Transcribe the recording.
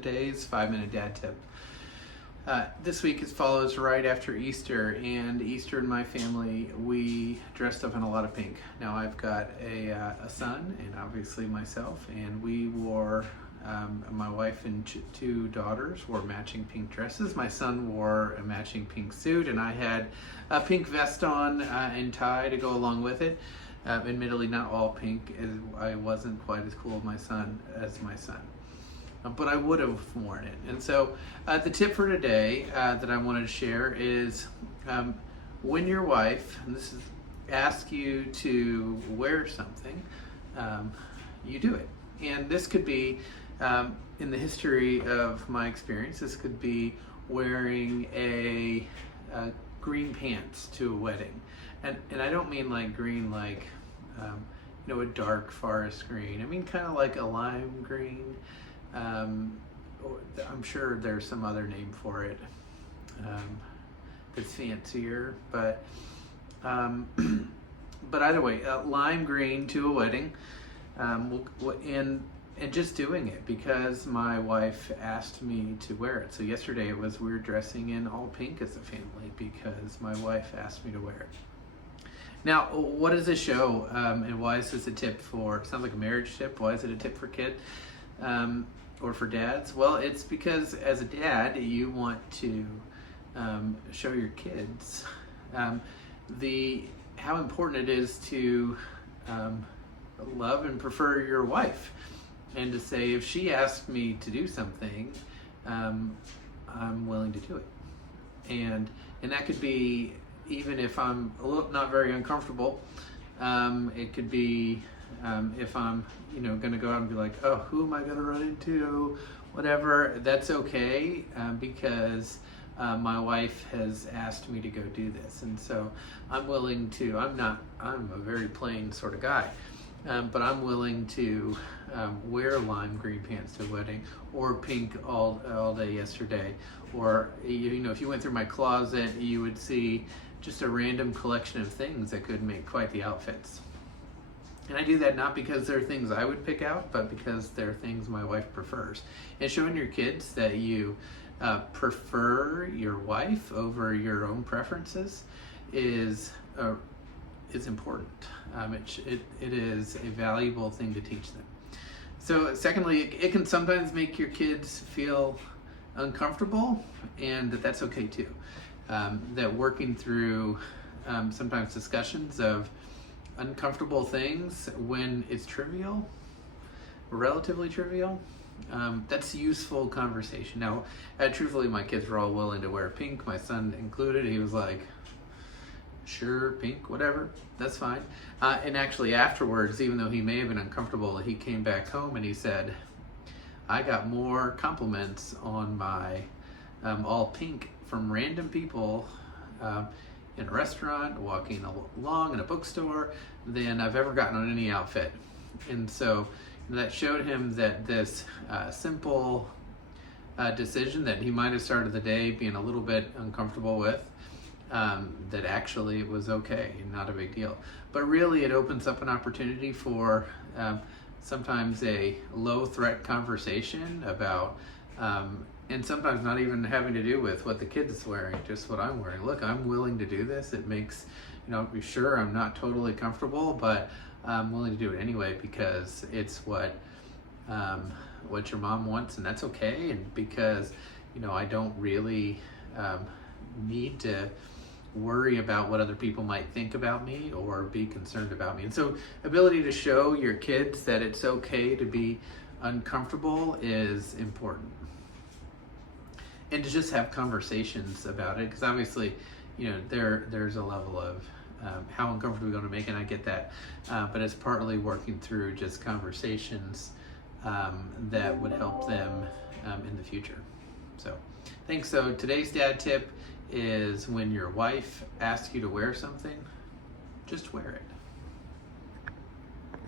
today's 5-minute dad tip. This week follows right after Easter, and Easter in my family, we dressed up in a lot of pink. Now I've got a son and obviously myself, and we wore, my wife and two daughters wore matching pink dresses. My son wore a matching pink suit, and I had a pink vest on and tie to go along with it. Admittedly not all pink, as I wasn't quite as cool as my son. But I would have worn it. And so the tip for today that I wanted to share is when your wife, and this is asks you to wear something, you do it. And this could be, in the history of my experience, this could be wearing a green pants to a wedding. And I don't mean like green like, a dark forest green. I mean kind of like a lime green. I'm sure there's some other name for it that's fancier, but either way, lime green to a wedding, and just doing it because my wife asked me to wear it. So yesterday we were dressing in all pink as a family because my wife asked me to wear it. Now, what does this show, and why is this a tip for? Sounds like a marriage tip. Why is it a tip for kids? Or for dads? Well, it's because as a dad, you want to show your kids how important it is to love and prefer your wife, and to say if she asked me to do something, I'm willing to do it, and that could be even if I'm not very uncomfortable. It could be if I'm going to go out and be like, oh, who am I going to run into? Whatever, that's okay, because my wife has asked me to go do this. And so I'm willing to, I'm a very plain sort of guy, but I'm willing to wear lime green pants to a wedding, or pink all day yesterday. Or, if you went through my closet, you would see just a random collection of things that could make quite the outfits. And I do that not because they're things I would pick out, but because they're things my wife prefers. And showing your kids that you prefer your wife over your own preferences is important. It is a valuable thing to teach them. So secondly, it can sometimes make your kids feel uncomfortable, and that's okay too. That working through sometimes discussions of uncomfortable things when it's trivial, relatively trivial, that's useful conversation. Now, truthfully, my kids were all willing to wear pink, my son included. He was like, sure, pink, whatever, that's fine. And actually afterwards, even though he may have been uncomfortable, he came back home and he said, I got more compliments on my all pink from random people in a restaurant, walking along in a bookstore, than I've ever gotten on any outfit. And so that showed him that this simple decision that he might have started the day being a little bit uncomfortable with, that actually it was okay and not a big deal. But really it opens up an opportunity for sometimes a low threat conversation about and sometimes not even having to do with what the kid is wearing, just what I'm wearing. Look, I'm willing to do this. It makes, sure, I'm not totally comfortable, but I'm willing to do it anyway because it's what your mom wants, and that's okay. And because, I don't really need to worry about what other people might think about me or be concerned about me. And so ability to show your kids that it's okay to be uncomfortable is important. And to just have conversations about it, because obviously, there's a level of how uncomfortable we're going to make, and I get that. But it's partly working through just conversations that would help them in the future. So, thanks. So today's dad tip is when your wife asks you to wear something, just wear it.